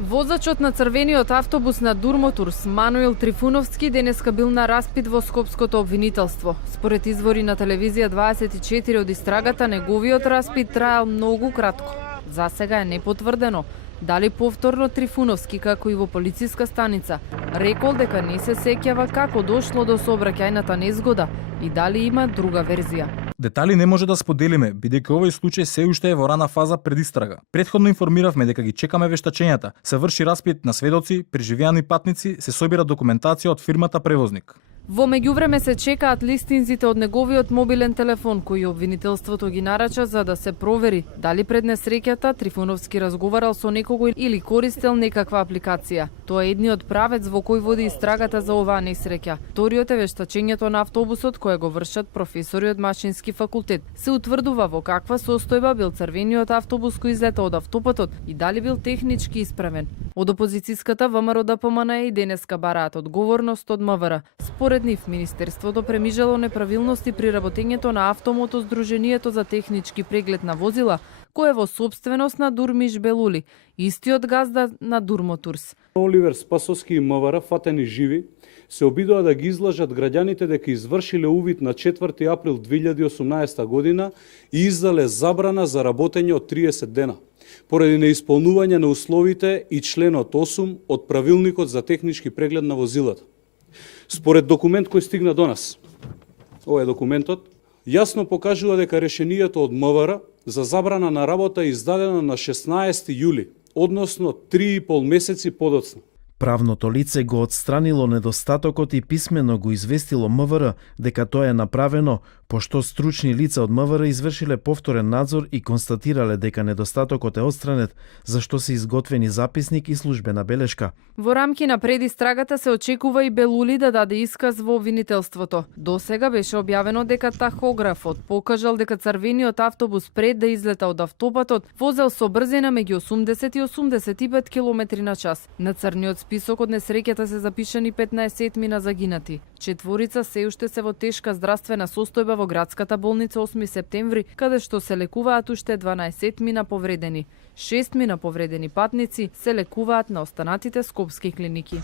Возачот на црвениот автобус на Дурмотурс, Мануил Трифуновски, денеска бил на распит во Скопското обвинителство. Според извори на телевизија 24 од истрагата, неговиот распит траел многу кратко. За сега е непотврдено дали повторно Трифуновски, како и во полициска станица, рекол дека не се сеќава како дошло до сообраќајната незгода и дали има друга верзија. Детали не може да споделиме, бидејќи овој случај се уште е во рана фаза предистрага. Претходно информиравме дека ги чекаме вештачењата, се врши распит на сведоци, преживеани патници, се собира документација од фирмата превозник. Во меѓувреме се чекаат листинзите од неговиот мобилен телефон, кој обвинителството ги нарача за да се провери дали пред несреќата Трифуновски разговарал со некого или користел некаква апликација. Тоа е едниот правец во кој води истрагата за оваа несреќа. Вториот е вештачењето на автобусот кое го вршат професори од Машински факултет. Се утврдува во каква состојба бил црвениот автобус кој излета од автопатот и дали бил технички исправен. Од опозицијската ВМРО ДПМН и денеска бараат одговорност од МВР. Според нив, Министерството премижало неправилности при работењето на автомото Сдруженијето за технички преглед на возила, кое е во собственост на Дурмиш Белули, истиот газда на Дурмотурс. Оливер Спасовски и МВР, фатени живи, се обидоа да ги излажат граѓаните дека извршиле увид на 4 април 2018 година и издале забрана за работење од 30 дена, поради неисполнување на условите и членот 8 од Правилникот за технички преглед на возилата. Според документ кој стигна до нас, ова е документот, јасно покажува дека решението од МВР за забрана на работа е издадено на 16 јули, односно 3,5 месеци подоцна. Правното лице го отстранило недостатокот и писмено го известило МВР дека тоа е направено, пошто стручни лица од МВР извршиле повторен надзор и констатирале дека недостатокот е отстранет, зашто се изготвени записник и службена белешка. Во рамки на предистрагата се очекува и Белули да даде исказ во обвинителството. До сега беше објавено дека тахографот покажал дека црвениот автобус пред да излета од автопатот возел со брзина меѓу 80 и 85 км на час. На црниот список од несреќата се запишани 15 мина загинати. Четворица се уште се во тешка здравствена состојба во градската болница 8 септември, каде што се лекуваат уште 12 мина повредени. 6 мина повредени патници се лекуваат на останатите скопски клиники.